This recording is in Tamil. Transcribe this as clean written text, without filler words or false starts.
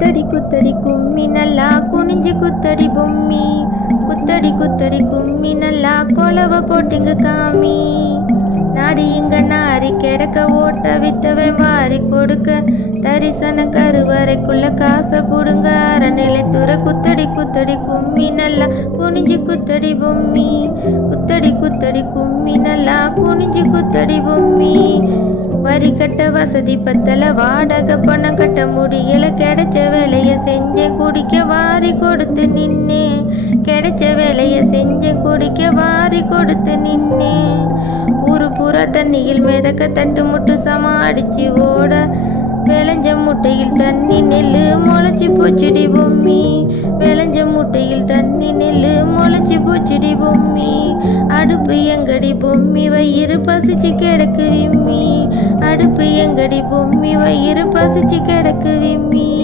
குத்தடி குத்தடி கும்மி நல்லா குனிஞ்சு குத்தடி பொம்மி, குத்தடி குத்தடி கும்மி நல்லா கொலவ போட்டுங்க காமி. நாடி இங்க நாரி கிடக்க ஓட்ட வித்தவன் வாரி கொடுக்க, தரிசன கருவறைக்குள்ள காசை புடுங்க அறநிலை துற. குத்தடி குத்தடி கும்மி நல்லா குனிஞ்சு குத்தடி பொம்மி, குத்தடி குத்தடி கும்மி நல்லா குனிஞ்சு குத்தடி பொம்மி. வரி கட்ட வசதி பத்தல, வாடகை பணம் கட்ட முடியல, கிடைச்ச வேலைய செஞ்சேன் குடிக்க வாரி கொடுத்து நின்னேன், கிடைச்ச வேலைய செஞ்சேன் குடிக்க வாரி கொடுத்து நின்னேன். ஊரு பூரா தண்ணியில் மிதக்க தட்டு முட்டு சமா அடிச்சு ஓட, விளைஞ்ச முட்டையில் தண்ணி நெல்லு முளைச்சி போச்சுடி பொம்மி, விளைஞ்ச முட்டையில் தண்ணி நெல்லு முளைச்சி போச்சுடி பொம்மி. அடுப்பு எங்கடி பொம்மி வயிறு பசிச்சு கிடக்கு விம்மி, அடுப்பு எங்கடி பொம்மி வயிறு பசிச்சு கிடக்கு விம்மி.